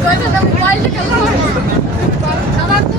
ওই জায়গাটা, ওই জায়গাটা। আমরা তো?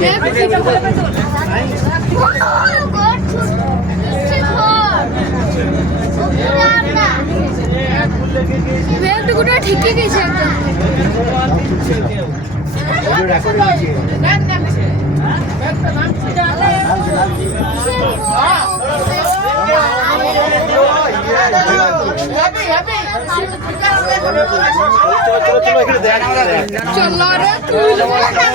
ಮೇಘ ঠিকই গেছে